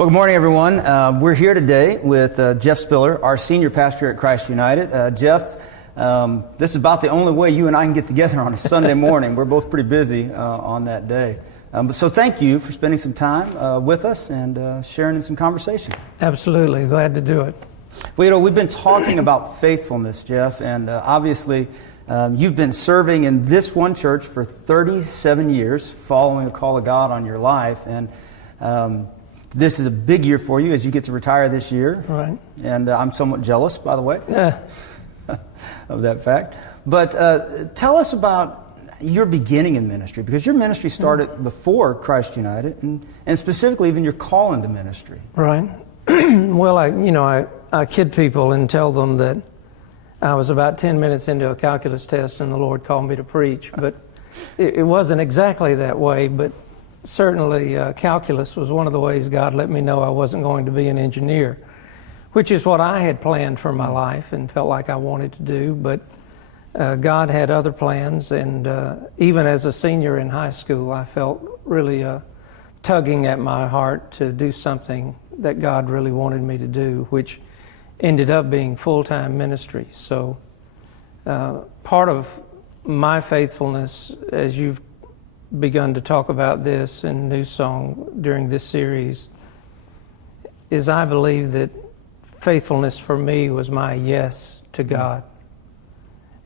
Well, good morning, everyone. We're here today with Jeff Spiller, our senior pastor at Christ United. Jeff, this is about the only way you and I can get together on a Sunday morning. We're both pretty busy on that day. So thank you for spending some time with us and sharing in some conversation. Absolutely. Glad to do it. Well, we've been talking about faithfulness, Jeff, and obviously you've been serving in this one church for 37 years, following the call of God on your life. And this is a big year for you as you get to retire this year. Right. And I'm somewhat jealous, by the way, of that fact. But tell us about your beginning in ministry, because your ministry started before Christ United, and specifically even your call into ministry. Right. Well, I kid people and tell them that I was about 10 minutes into a calculus test and the Lord called me to preach. But it wasn't exactly that way, but certainly calculus was one of the ways God let me know I wasn't going to be an engineer, which is what I had planned for my life and felt like I wanted to do. But God had other plans, and even as a senior in high school, I felt really tugging at my heart to do something that God really wanted me to do, which ended up being full-time ministry. So part of my faithfulness, as you've begun to talk about this in New Song during this series, is I believe that faithfulness for me was my yes to God.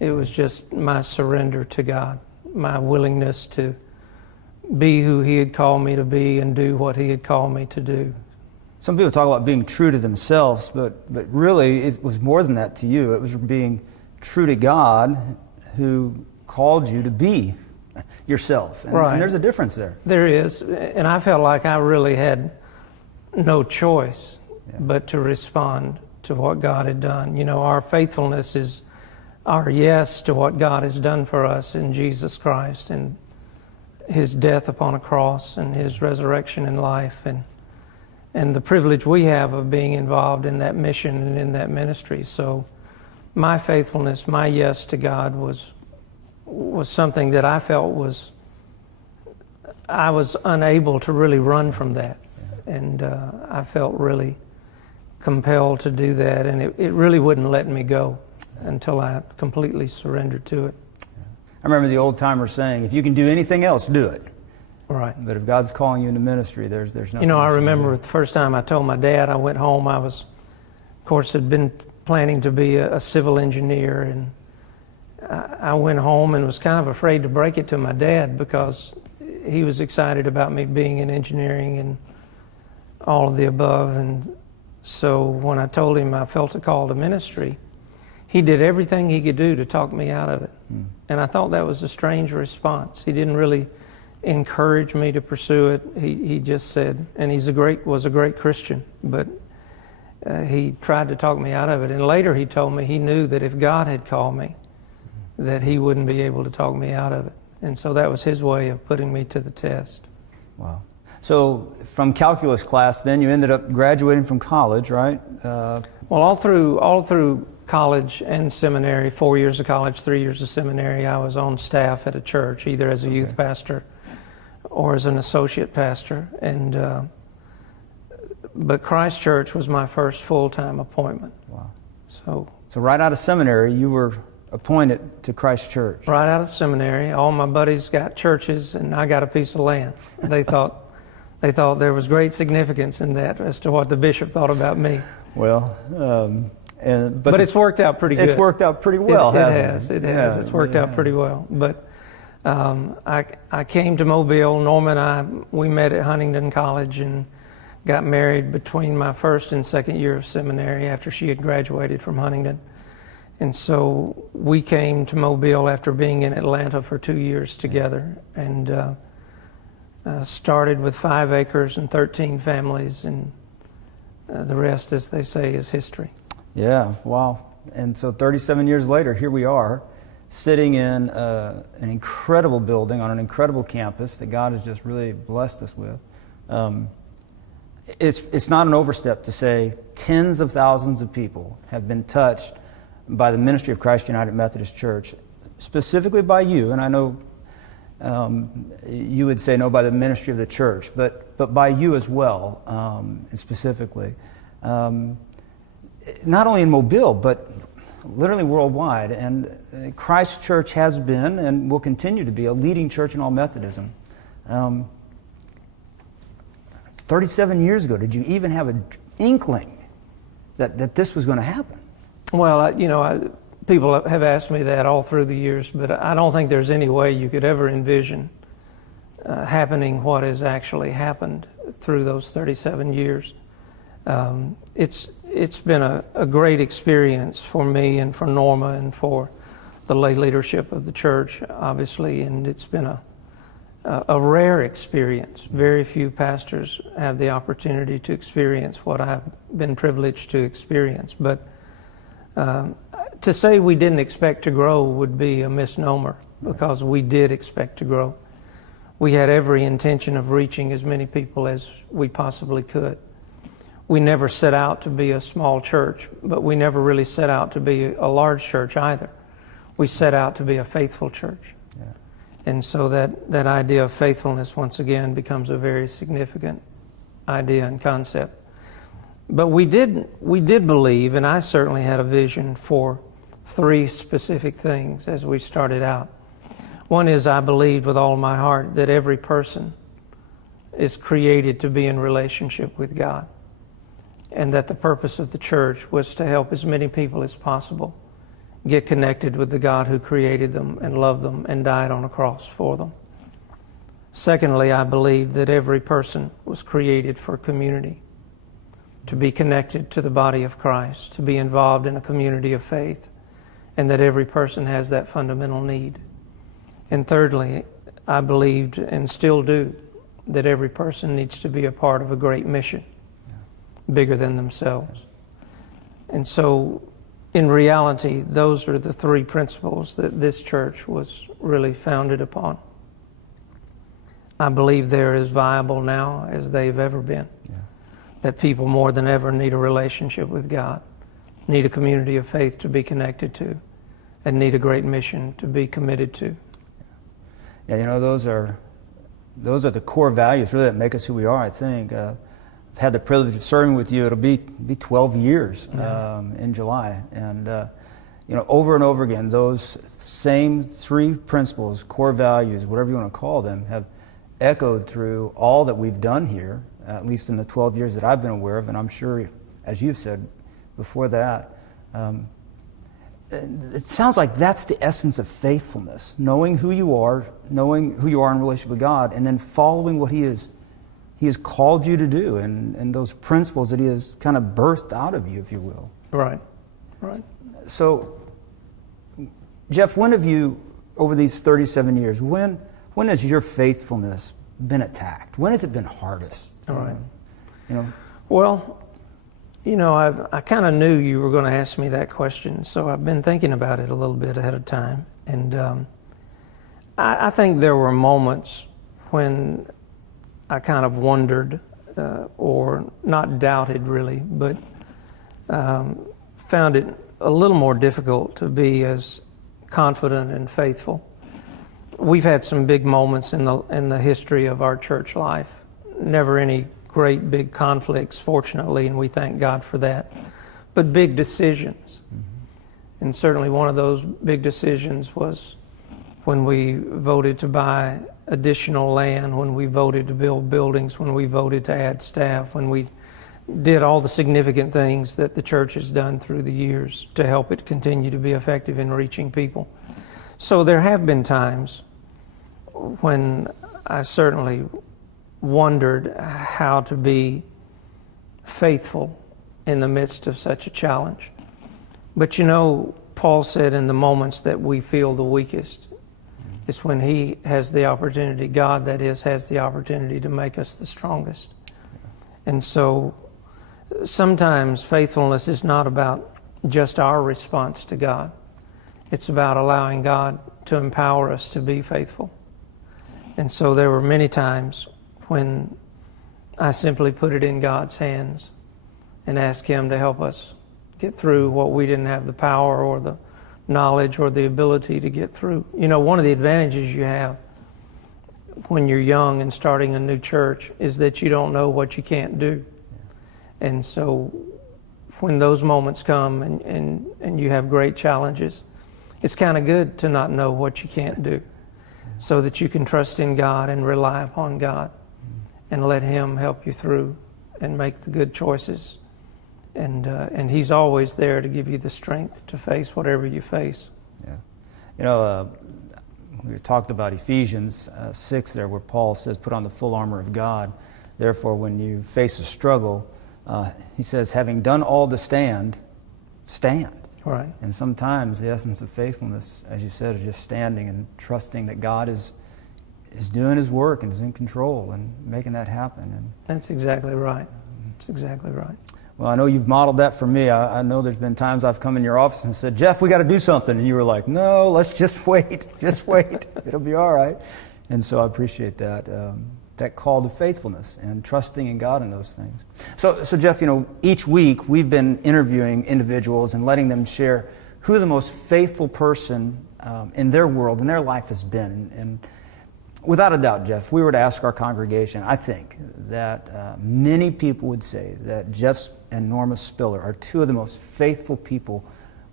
It was just my surrender to God, my willingness to be who He had called me to be and do what He had called me to do. Some people talk about being true to themselves, but really it was more than that to you. It was being true to God who called you to be yourself. Right. And there's a difference there. There is. And I felt like I really had no choice but to respond to what God had done. You know, our faithfulness is our yes to what God has done for us in Jesus Christ and His death upon a cross and His resurrection in life, and the privilege we have of being involved in that mission and in that ministry. So my faithfulness, my yes to God was something that I felt I was unable to really run from that. And I felt really compelled to do that, and it really wouldn't let me go until I completely surrendered to it. I remember the old timer saying, if you can do anything else, do it. Right. But if God's calling you into ministry, there's nothing. You know, I remember the first time I told my dad, I went home, I was, of course, had been planning to be a civil engineer, and I went home and was kind of afraid to break it to my dad because he was excited about me being in engineering and all of the above. And so when I told him I felt a call to ministry, he did everything he could do to talk me out of it. And I thought that was a strange response. He didn't really encourage me to pursue it. He just said, and was a great Christian, but he tried to talk me out of it. And later he told me he knew that if God had called me, that He wouldn't be able to talk me out of it. And so that was His way of putting me to the test. Wow. So from calculus class, then you ended up graduating from college, right? Well, all through college and seminary, 4 years of college, 3 years of seminary, I was on staff at a church, either as a youth pastor or as an associate pastor. And but Christ Church was my first full-time appointment. Wow. So right out of seminary, you were appointed to Christ Church. Right out of seminary, all my buddies got churches, and I got a piece of land. They thought there was great significance in that as to what the bishop thought about me. Well, but it's worked out pretty good. It's worked out pretty well, hasn't it? It has. It's worked out pretty well. But I came to Mobile. Norma and I, we met at Huntingdon College and got married between my first and second year of seminary after she had graduated from Huntingdon. And so we came to Mobile after being in Atlanta for 2 years together, and started with 5 acres and 13 families, and the rest, as they say, is history. Yeah, wow. And so 37 years later, here we are, sitting in an incredible building on an incredible campus that God has just really blessed us with. It's not an overstep to say tens of thousands of people have been touched by the ministry of Christ United Methodist Church, specifically by you, and I know you would say no by the ministry of the church, but but by you as well, and specifically. Not only in Mobile, but literally worldwide. And Christ Church has been and will continue to be a leading church in all Methodism. 37 years ago, did you even have an inkling that this was going to happen? Well, people have asked me that all through the years, but I don't think there's any way you could ever envision happening what has actually happened through those 37 years. It's been a great experience for me and for Norma and for the lay leadership of the church, obviously, and it's been a rare experience. Very few pastors have the opportunity to experience what I've been privileged to experience. But to say we didn't expect to grow would be a misnomer, because we did expect to grow. We had every intention of reaching as many people as we possibly could. We never set out to be a small church, but we never really set out to be a large church either. We set out to be a faithful church. Yeah. And so that idea of faithfulness, once again, becomes a very significant idea and concept. But we did believe, and I certainly had a vision for 3 specific things as we started out. One is, I believed with all my heart that every person is created to be in relationship with God, and that the purpose of the church was to help as many people as possible get connected with the God who created them and loved them and died on a cross for them. Secondly, I believed that every person was created for community, to be connected to the body of Christ, to be involved in a community of faith, and that every person has that fundamental need. And thirdly, I believed, and still do, that every person needs to be a part of a great mission, bigger than themselves. And so, in reality, those are the 3 principles that this church was really founded upon. I believe they're as viable now as they've ever been. Yeah. That people more than ever need a relationship with God, need a community of faith to be connected to, and need a great mission to be committed to. Yeah, those are the core values really that make us who we are, I think. I've had the privilege of serving with you. It'll be 12 years in July. And, over and over again, those same 3 principles, core values, whatever you want to call them, have echoed through all that we've done here, at least in the 12 years that I've been aware of. And I'm sure, as you've said before that, it sounds like that's the essence of faithfulness, knowing who you are in relationship with God, and then following what He has called you to do, and those principles that He has kind of birthed out of you, if you will. Right. So, Jeff, when have you, over these 37 years, when has your faithfulness been attacked? When has it been hardest? All right. Well, I kind of knew you were going to ask me that question, so I've been thinking about it a little bit ahead of time. And I think there were moments when I kind of wondered, or not doubted really, but found it a little more difficult to be as confident and faithful. We've had some big moments in the history of our church life. Never any great big conflicts, fortunately, and we thank God for that. But big decisions. Mm-hmm. And certainly one of those big decisions was when we voted to buy additional land, when we voted to build buildings, when we voted to add staff, when we did all the significant things that the church has done through the years to help it continue to be effective in reaching people. So there have been times when I certainly wondered how to be faithful in the midst of such a challenge. But Paul said in the moments that we feel the weakest, it's when He has the opportunity, God that is, has the opportunity to make us the strongest. And so sometimes faithfulness is not about just our response to God. It's about allowing God to empower us to be faithful. And so there were many times when I simply put it in God's hands and asked Him to help us get through what we didn't have the power or the knowledge or the ability to get through. One of the advantages you have when you're young and starting a new church is that you don't know what you can't do. And so when those moments come and you have great challenges, it's kind of good to not know what you can't do, so that you can trust in God and rely upon God and let Him help you through and make the good choices. And He's always there to give you the strength to face whatever you face. Yeah. You know, we talked about Ephesians 6 there, where Paul says, put on the full armor of God. Therefore, when you face a struggle, he says, having done all to stand, stand. Right. And sometimes the essence of faithfulness, as you said, is just standing and trusting that God is doing His work and is in control and making that happen. And that's exactly right. That's exactly right. well, I know you've modeled that for me. I know there's been times I've come in your office and said, Jeff, we got to do something. And you were like, no, let's just wait. Just wait. It'll be all right. And so I appreciate that. That call to faithfulness and trusting in God in those things. So Jeff, you know, each week we've been interviewing individuals and letting them share who the most faithful person in their world, in their life has been. And without a doubt, Jeff, if we were to ask our congregation, I think that many people would say that Jeff and Norma Spiller are two of the most faithful people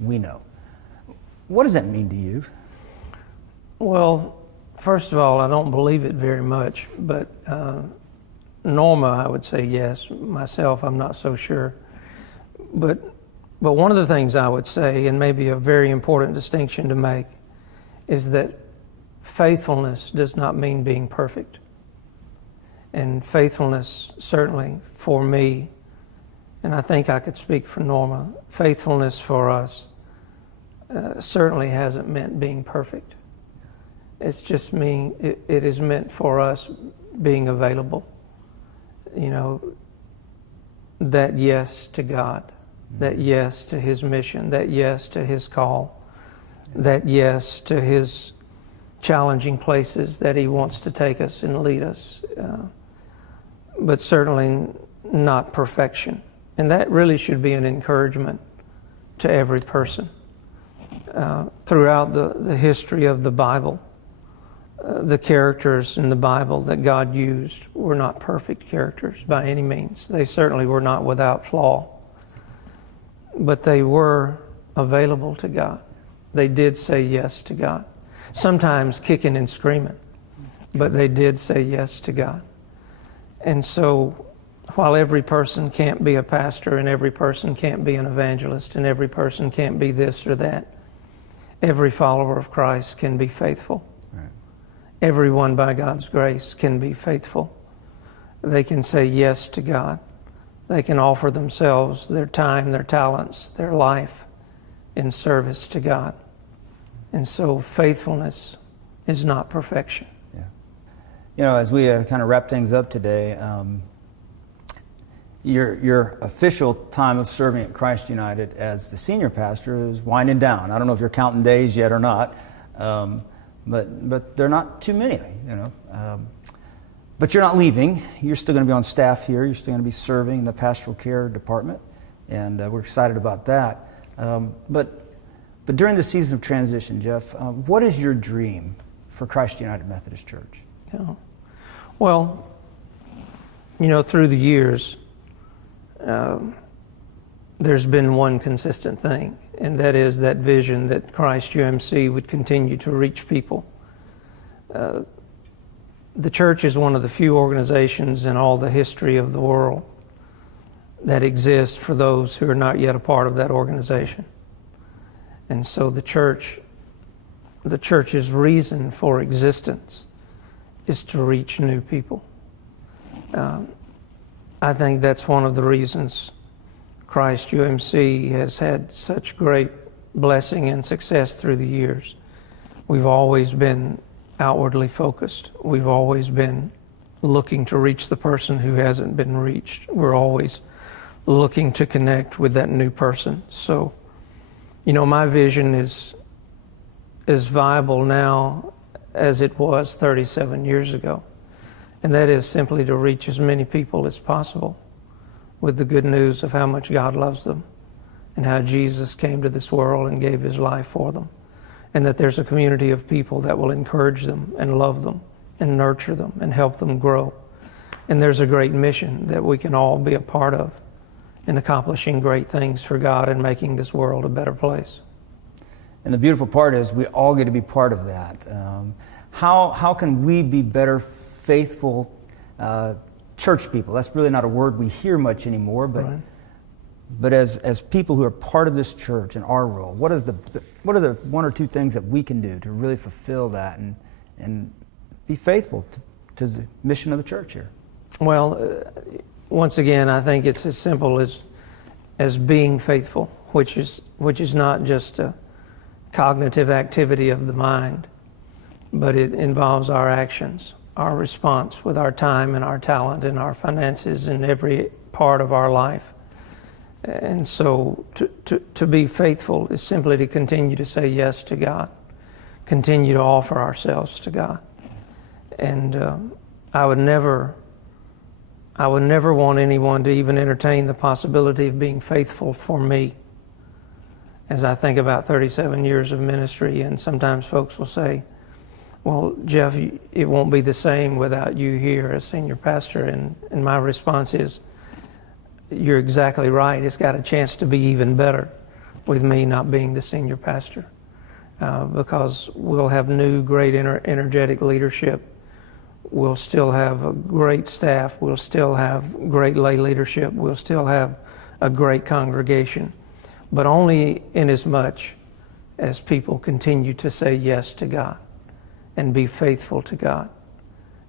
we know. What does that mean to you? Well, first of all, I don't believe it very much, but Norma, I would say yes. Myself, I'm not so sure. But one of the things I would say, and maybe a very important distinction to make, is that faithfulness does not mean being perfect. And faithfulness, certainly for me, and I think I could speak for Norma, faithfulness for us certainly hasn't meant being perfect. It's just it is meant for us being available. You know, that yes to God, that yes to His mission, that yes to His call, that yes to His challenging places that He wants to take us and lead us, but certainly not perfection. And that really should be an encouragement to every person. Throughout the history of the Bible, the characters in the Bible that God used were not perfect characters by any means. They certainly were not without flaw, but they were available to God. They did say yes to God, sometimes kicking and screaming, but they did say yes to God. And so while every person can't be a pastor and every person can't be an evangelist and every person can't be this or that, every follower of Christ can be faithful. Right. Everyone by God's grace can be faithful. They can say yes to God. They can offer themselves, their time, their talents, their life in service to God. And so faithfulness is not perfection. Yeah. You know, as we kind of wrap things up today, your official time of serving at Christ United as the senior pastor is winding down. I don't know if you're counting days yet or not, but they're not too many, you know. But you're not leaving. You're still going to be on staff here. You're still going to be serving in the pastoral care department, and we're excited about that. But during the season of transition, Jeff, what is your dream for Christ United Methodist Church? Yeah. Well, you know, through the years, there's been one consistent thing, and that is that vision that Christ UMC would continue to reach people. The church is one of the few organizations in all the history of the world that exists for those who are not yet a part of that organization. And so the church's reason for existence is to reach new people. I think that's one of the reasons Christ UMC has had such great blessing and success through the years. We've always been outwardly focused. We've always been looking to reach the person who hasn't been reached. We're always looking to connect with that new person. So, you know, my vision is as viable now as it was 37 years ago. And that is simply to reach as many people as possible with the good news of how much God loves them and how Jesus came to this world and gave His life for them. And that there's a community of people that will encourage them and love them and nurture them and help them grow. And there's a great mission that we can all be a part of in accomplishing great things for God and making this world a better place. And the beautiful part is we all get to be part of that. How can we be better, faithful church people? That's really not a word we hear much anymore, but Right. but as people who are part of this church and our role, what are the one or two things that we can do to really fulfill that and be faithful to the mission of the church here? Well, once again, I think it's as simple as being faithful, which is not just a cognitive activity of the mind, but it involves our actions, our response with our time and our talent and our finances in every part of our life. And so to be faithful is simply to continue to say yes to God, continue to offer ourselves to God. And I would never want anyone to even entertain the possibility of being faithful for me. As I think about 37 years of ministry, and sometimes folks will say, well, Jeff, it won't be the same without you here as senior pastor. And my response is, you're exactly right. It's got a chance to be even better with me not being the senior pastor, because we'll have new, great, energetic leadership. We'll still have a great staff. We'll still have great lay leadership. We'll still have a great congregation, but only inasmuch as people continue to say yes to God and be faithful to God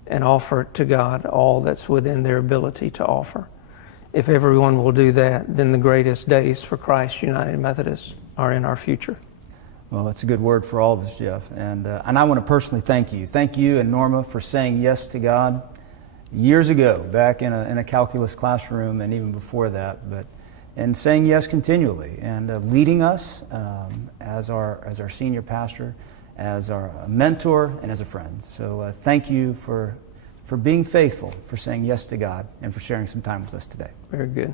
and offer to God all that's within their ability to offer. If everyone will do that, then the greatest days for Christ United Methodist are in our future. Well, that's a good word for all of us, Jeff. And I want to personally thank you. Thank you and Norma for saying yes to God years ago, back in a calculus classroom and even before that. And saying yes continually and leading us as our senior pastor, as our mentor, and as a friend. So thank you for being faithful, for saying yes to God, and for sharing some time with us today. Very good.